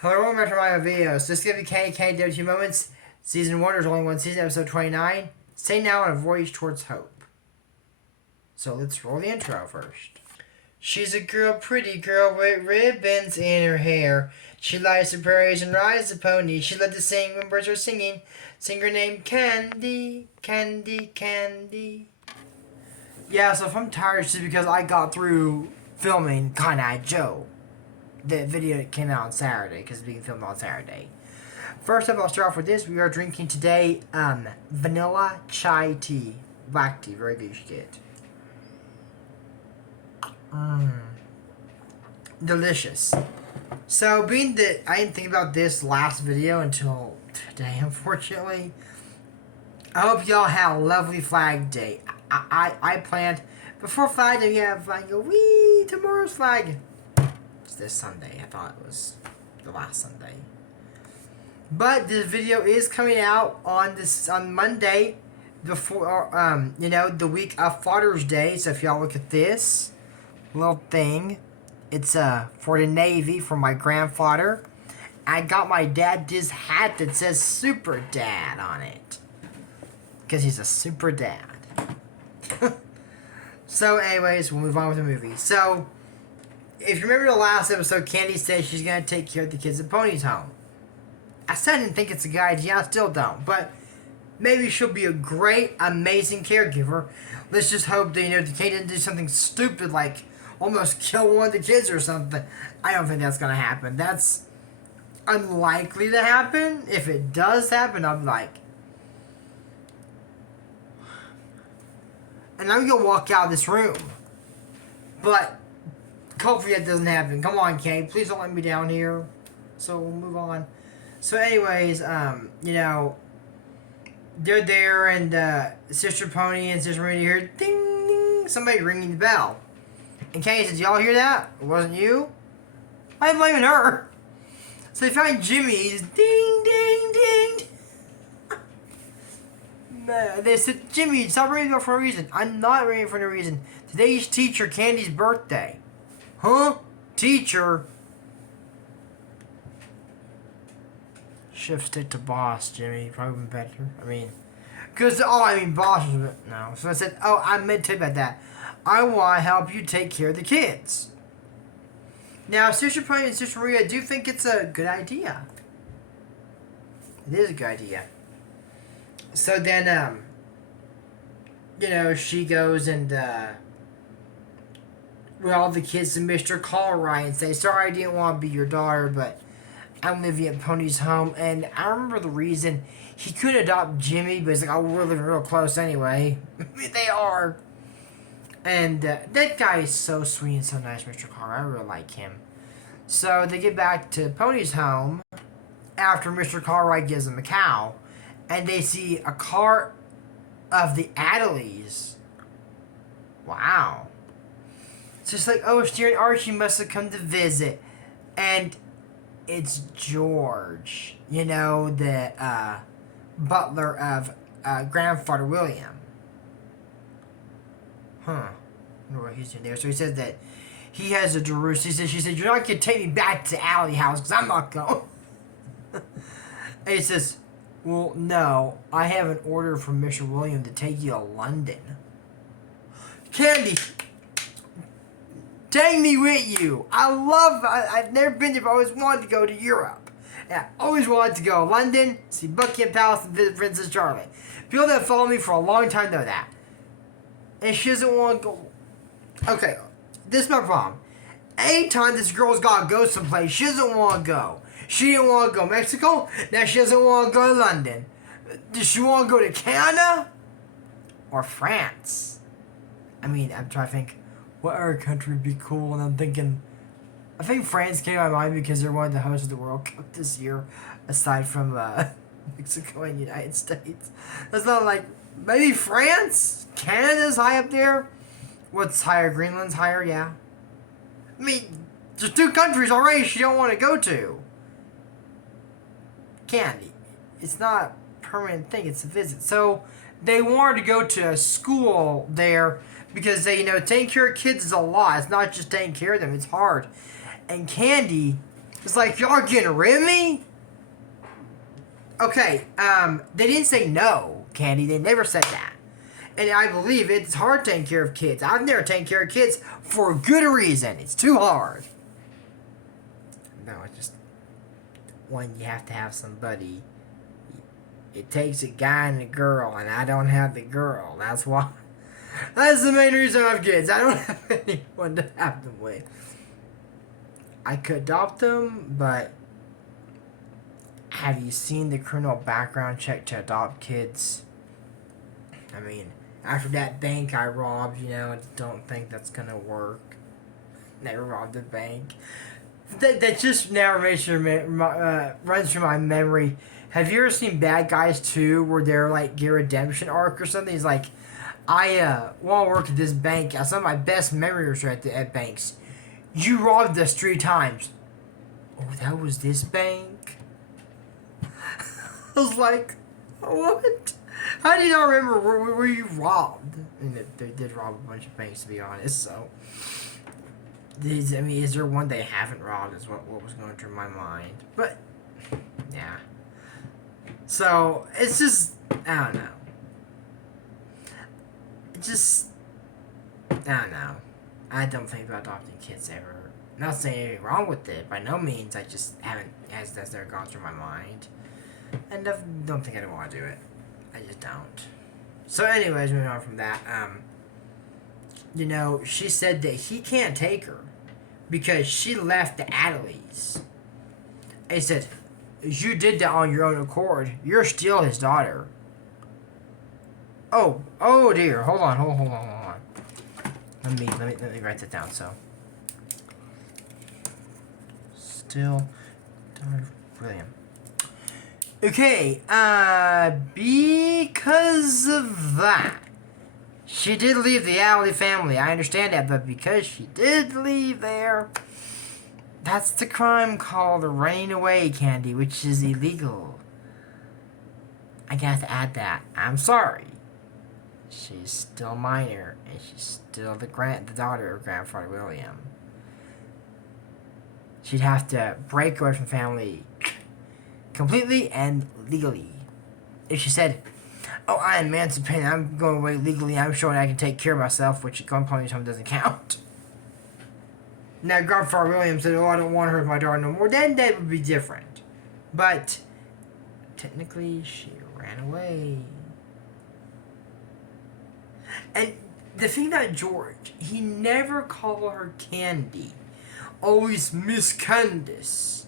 Hello, welcome back to my videos. This is going to be Candy WTF Moments. Season 1, there's only one season, episode 29. Stay now on a voyage towards hope. So let's roll the intro first. She's a girl, pretty girl with ribbons in her hair. She lies the prairies and rides the pony. She loved to sing when birds are singing. Singer named Candy, Candy, Candy. Yeah, so if I'm tired, it's just because I got through filming Kind Joe. The video that came out on Saturday, because it's being filmed on Saturday. First up, I'll start off with this. We are drinking today vanilla chai tea. Black tea. Very good, you should get it. Delicious. So, being that I didn't think about this last video until today, unfortunately, I hope y'all had a lovely Flag Day. I planned, before Flag Day, we have Flag, wee, tomorrow's Flag. It's this Sunday. I thought it was the last Sunday. But this video is coming out on Monday, before the week of Father's Day. So if y'all look at this little thing, it's for the Navy from my grandfather. I got my dad this hat that says Super Dad on it, because he's a super dad. So anyways, we'll move on with the movie. So if you remember the last episode, Candice said she's going to take care of the kids at Pony's home. I said I didn't think it's a good idea. I still don't. But maybe she'll be a great, amazing caregiver. Let's just hope that, the kid didn't do something stupid like almost kill one of the kids or something. I don't think that's going to happen. That's unlikely to happen. If it does happen, I'm like... And I'm going to walk out of this room. But hopefully that doesn't happen. Come on, Kay. Please don't let me down here. So we'll move on. So anyways, they're there, and Sister Pony and Sister Marie hear ding, ding, somebody ringing the bell. And Kay says, y'all hear that? It wasn't you? I'm blaming her. So they find Jimmy. He's ding, ding, ding. They said, Jimmy, stop ringing the bell for no reason. I'm not ringing for no reason. Today's teacher Candy's birthday. Huh? Teacher? Should have stick to boss, Jimmy. Probably been better. Boss was no. So I said, I meant to tell you about that. I want to help you take care of the kids. Now, Sister Pony and Sister Maria do think it's a good idea. It is a good idea. So then, she goes and, with all the kids to Mr. Cartwright and say, sorry I didn't want to be your daughter, but I'm living at Pony's home. And I remember the reason he couldn't adopt Jimmy, but he's like, we're living real close anyway. They are. And that guy is so sweet and so nice, Mr. Cartwright. I really like him. So they get back to Pony's home after Mr. Cartwright gives them a cow, and they see a car of the Ardlays. Wow. It's just like, Steer and Archie must have come to visit. And it's George, the butler of Grandfather William. Huh. I wonder what he's doing there. So he says that he has a Jerusalem. She said, you're not going to take me back to Alley House, because I'm not going. And he says, well, no. I have an order from Mr. William to take you to London. Candy, take me with you. I've never been there, but I always wanted to go to Europe. Yeah, always wanted to go to London, see Buckingham Palace, and visit Princess Charlotte. People that follow me for a long time know that. And she doesn't want to go. Okay, this is my problem. Anytime this girl's got to go someplace, she doesn't want to go. She didn't want to go to Mexico, now she doesn't want to go to London. Does she want to go to Canada? Or France? I'm trying to think, what other country would be cool? And I'm thinking, I think France came to my mind because they're one of the hosts of the World Cup this year, aside from Mexico and United States. That's not like, maybe France? Canada's high up there? What's higher? Greenland's higher, yeah. There's two countries already she don't want to go to. Candy. It's not a permanent thing, it's a visit. So they wanted to go to a school there because taking care of kids is a lot. It's not just taking care of them, it's hard. And Candy It's like, y'all getting rid of me? Okay, they didn't say no, Candy. They never said that. And I believe it's hard taking care of kids. I've never taken care of kids for a good reason. It's too hard. No, it's just when you have to have somebody. It takes a guy and a girl, and I don't have the girl. That's why. That's the main reason I have kids. I don't have anyone to have them with. I could adopt them, but have you seen the criminal background check to adopt kids? I mean, after that bank I robbed, I don't think that's gonna work. Never robbed a bank. That just now runs through my memory. Have you ever seen Bad Guys 2 where they're like get a redemption arc or something? He's like, I want to work at this bank. Some of my best memories are at banks. You robbed us 3 times. Oh, that was this bank? I was like, what? How do you not remember where you robbed? I mean, they did rob a bunch of banks, to be honest, so. Is there one they haven't robbed is what was going through my mind. But, yeah. So, it's just, I don't know. I don't know. I don't think about adopting kids ever. Not saying anything wrong with it, by no means. I just haven't, that's never gone through my mind. And I don't think I want to do it. I just don't. So anyways, moving on from that, she said that he can't take her because she left the Ardlays. He said, you did that on your own accord. You're still his daughter. Oh dear. Hold on. Let me write that down. So, still daughter of William. Okay, because of that, she did leave the Ardlay family. I understand that, but because she did leave there, that's the crime called running away, Candy, which is illegal. I got to add that. I'm sorry. She's still a minor, and she's still the daughter of Grandfather William. She'd have to break away from family completely and legally. If she said, oh, I'm emancipated, I'm going away legally, I'm showing I can take care of myself, which at some point doesn't count. Now, Grandfather William said, oh, I don't want her as my daughter no more, then that would be different. But, technically, she ran away. And the thing about George, he never called her Candy. Always Miss Candice.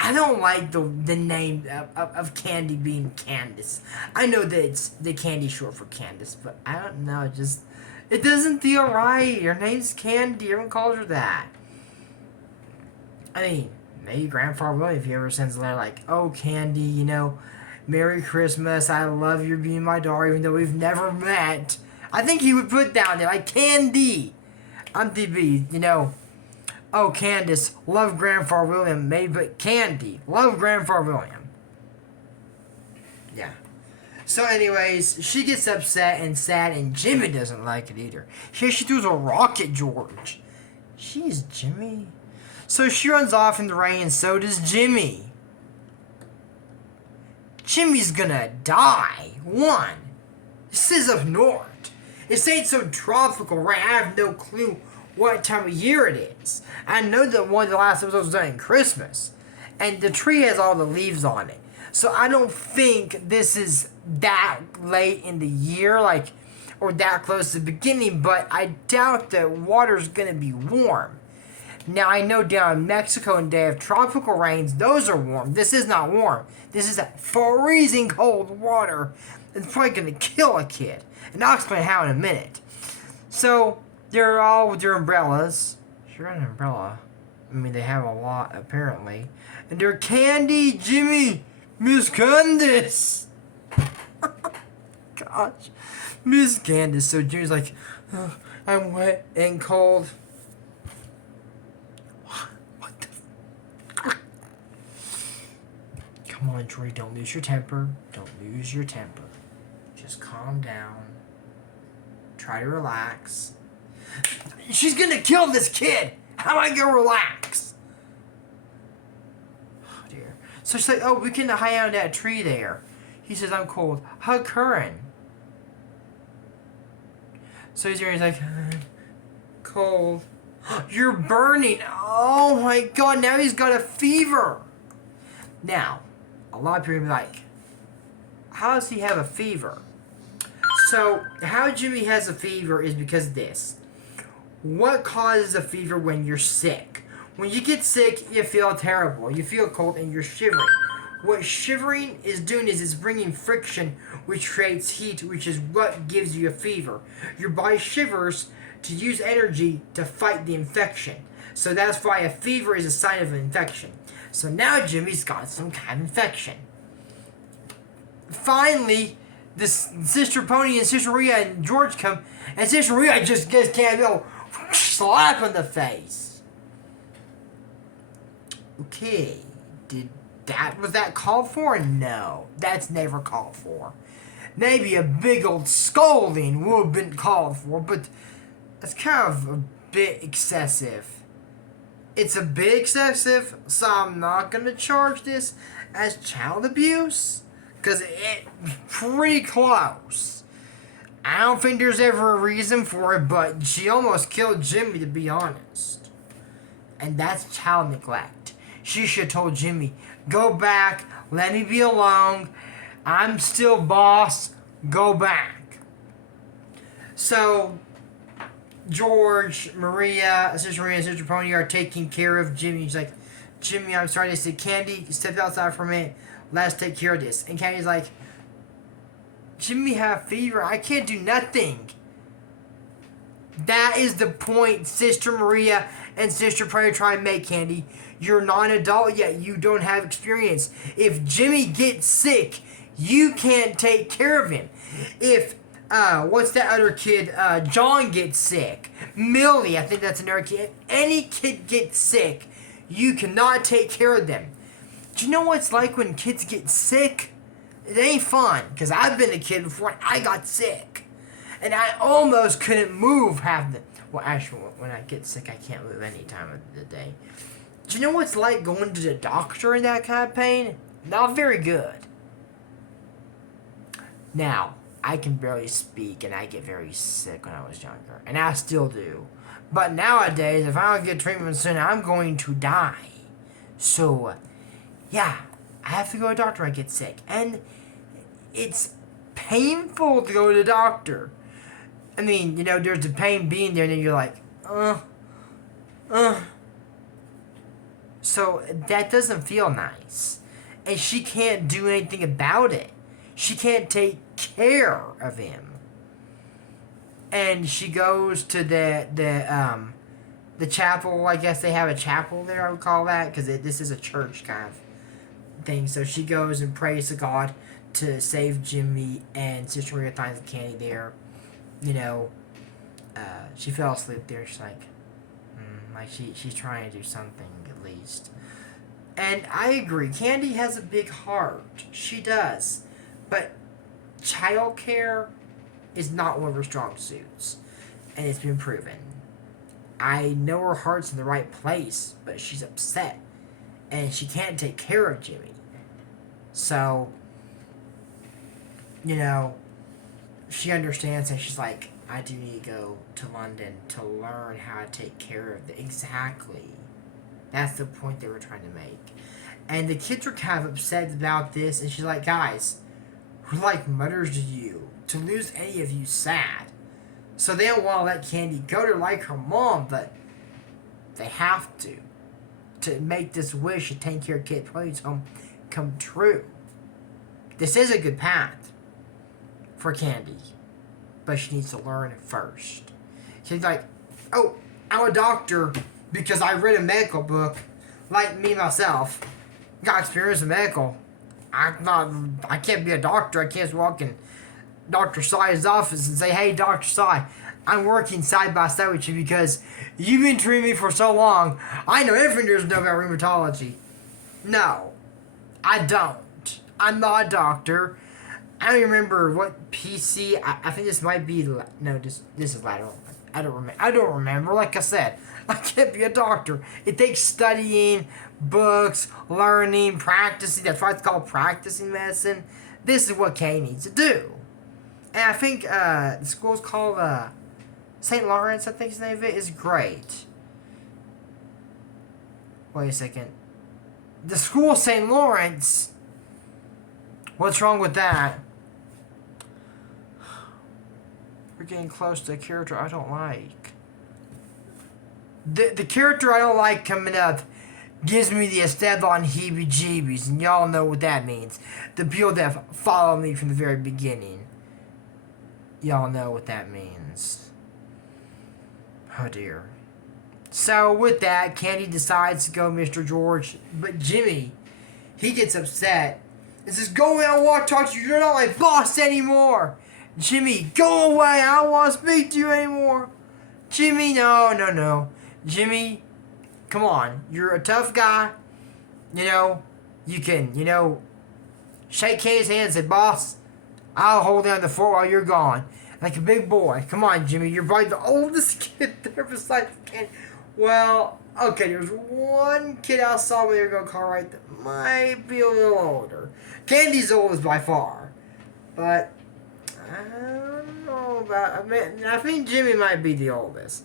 I don't like the name of Candy being Candice. I know that it's the Candy short for Candice, but I don't know, it doesn't feel right. Her name's Candy, everyone calls her that. I mean, maybe Grandfather William, if he ever sends a letter like, oh, Candy, Merry Christmas, I love you being my daughter, even though we've never met. I think he would put down there, like, Candy. On DB, oh, Candice, love Grandfather William, maybe, but Candy, love Grandfather William. Yeah. So anyways, she gets upset and sad, and Jimmy doesn't like it either. Here she throws a rock at George. Jeez, Jimmy. So she runs off in the rain, and so does Jimmy. Jimmy's gonna die. This is up north. This ain't some tropical rain. I have no clue what time of year it is. I know that one of the last episodes was done in Christmas, and the tree has all the leaves on it. So I don't think this is that late in the year, or that close to the beginning, but I doubt that water's gonna be warm. Now I know down in Mexico and they have tropical rains, those are warm. This is not warm. This is freezing cold water. It's probably gonna kill a kid. And I'll explain how in a minute. So, they're all with their umbrellas. Sure, an umbrella. I mean, they have a lot, apparently. And they're Candy, Jimmy, Miss Candice. Gosh. Miss Candice. So Jimmy's like, oh, I'm wet and cold. What the Come on, Troy, don't lose your temper. Don't lose your temper. Just calm down. Try to relax. She's gonna kill this kid! How am I gonna relax? dear. So she's like, oh, we can hide out that tree there. He says, I'm cold. Hug Curran. So he's like, cold. You're burning. Oh my god, now he's got a fever. Now, a lot of people are like, how does he have a fever? So, how Jimmy has a fever is because of this. What causes a fever when you're sick? When you get sick, you feel terrible. You feel cold and you're shivering. What shivering is doing is it's bringing friction, which creates heat, which is what gives you a fever. Your body shivers to use energy to fight the infection. So that's why a fever is a sign of an infection. So now Jimmy's got some kind of infection. Finally, this Sister Pony and Sister Maria and George come, and Sister Maria just gets Candice slap in the face. Okay, was that called for? No, that's never called for. Maybe a big old scolding would have been called for, but that's kind of a bit excessive. It's a bit excessive, so I'm not gonna charge this as child abuse, because it's pretty close. I don't think there's ever a reason for it, but she almost killed Jimmy, to be honest. And that's child neglect. She should have told Jimmy, go back, let me be alone, I'm still boss, go back. So, George, Sister Maria, and Sister Pony are taking care of Jimmy. He's like, Jimmy, I'm sorry. They said, Candy, step outside for a minute. Let's take care of this. And Candy's like, Jimmy have fever. I can't do nothing. That is the point Sister Maria and Sister Pony try and make, Candy. You're not an adult yet. You don't have experience. If Jimmy gets sick, you can't take care of him. If what's that other kid? John gets sick. Millie, I think that's another kid. If any kid gets sick, you cannot take care of them. Do you know what it's like when kids get sick? It ain't fun. Because I've been a kid before and I got sick. And I almost couldn't move half the... Well, actually, when I get sick, I can't move any time of the day. Do you know what it's like going to the doctor in that kind of pain? Not very good. Now, I can barely speak, and I get very sick when I was younger. And I still do. But nowadays, if I don't get treatment soon, I'm going to die. So, yeah, I have to go to the doctor when I get sick. And it's painful to go to the doctor. I mean, you know, there's the pain being there, and then you're like, So, that doesn't feel nice. And she can't do anything about it. She can't take care of him. And she goes to the chapel. I guess they have a chapel there, I would call that, because this is a church kind of thing. So she goes and prays to God to save Jimmy, and Sister Maria finds the Candy there. You know, she fell asleep there. She's like she's trying to do something at least. And I agree, Candy has a big heart. She does. But childcare is not one of her strong suits. And it's been proven. I know her heart's in the right place, but she's upset. And she can't take care of Jimmy. So, you know, she understands that she's like, I do need to go to London to learn how to take care of the... Exactly. That's the point they were trying to make. And the kids were kind of upset about this, and she's like, guys, we're like mothers to you. To lose any of you sad. So they don't want to let Candy go to like her mom, but they have to make this wish of taking care of Kid Pony's home come true. This is a good path for Candy, but she needs to learn it first. She's like, oh, I'm a doctor because I read a medical book, like me myself, got experience in medical. I can't be a doctor. I can't walk in Dr. Sai's office and say, hey, Dr. Sai, I'm working side by side with you because you've been treating me for so long. I know everything there is to know about rheumatology. No, I don't. I'm not a doctor. I don't remember what PC. I think this might be. No, this is lateral. I don't remember. Like I said, I can't be a doctor. It takes studying, books, learning, practicing. That's why it's called practicing medicine. This is what Kay needs to do. And I think the school's called St. Lawrence, I think the name of it, is great. Wait a second. The school St. Lawrence? What's wrong with that? We're getting close to a character I don't like. The character I don't like coming up gives me the Esteban heebie-jeebies, and y'all know what that means. The people that follow me from the very beginning. Y'all know what that means. Oh dear. So with that, Candy decides to go Mr. George, but Jimmy, he gets upset and says, "Go away, I don't want to talk to you, you're not my boss anymore." Jimmy, go away, I don't want to speak to you anymore. Jimmy, no. Jimmy, come on, you're a tough guy. You know, you can, shake Candy's hand and say, "Boss, I'll hold down the fort while you're gone." Like a big boy. Come on, Jimmy, you're probably the oldest kid there besides Candy. Well, okay, there's one kid I saw when they were going to call right that might be a little older. Candy's the oldest by far. But I don't know about... I think Jimmy might be the oldest.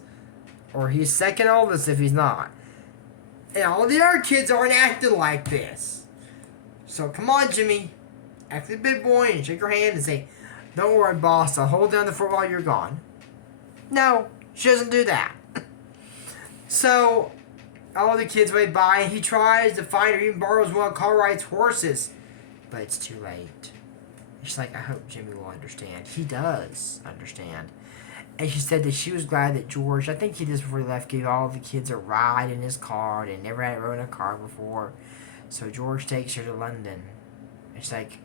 Or he's second oldest if he's not. And all the other kids aren't acting like this. So come on, Jimmy. Act like a big boy and shake your hand and say, "Don't worry, boss. I'll hold down the fort while you're gone." No, she doesn't do that. So, all the kids wait by, and he tries to find her, even borrows one of Cartwright's horses. But it's too late. She's like, "I hope Jimmy will understand." He does understand. And she said that she was glad that George, I think he just before he left, gave all the kids a ride in his car. They never had rode in a car before. So George takes her to London. And she's like,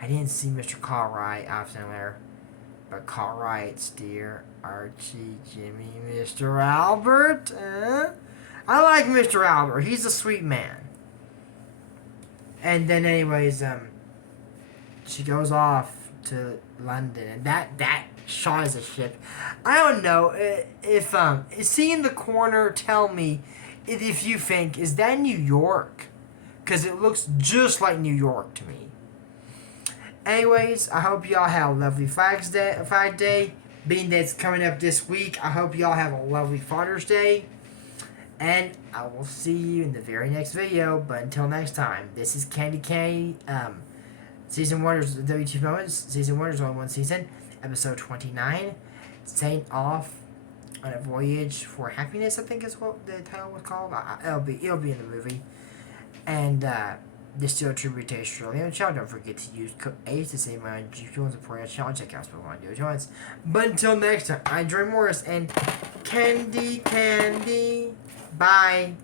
"I didn't see Mr. Cartwright often there. But Cartwright's dear Archie, Jimmy, Mr. Albert. I like Mr. Albert. He's a sweet man." And then anyways, she goes off to London, and that shot is a ship. I don't know if seeing the corner, tell me if you think, is that New York? Because it looks just like New York to me. Anyways, I hope y'all have a lovely Flag Day. Being that it's coming up this week, I hope y'all have a lovely Father's Day. And I will see you in the very next video. But until next time, this is Candy K. Season 1 is WTF Moments. Season 1 is only one season. Episode 29. Setting off on a voyage for happiness, I think is what the title was called. It'll be in the movie. And this is still a tribute to Shirley on the channel. Don't forget to use code ACE to save money on GP and support our channel. Check out Spotify and joints. But until next time, I'm Dre Morris and Candy. Bye.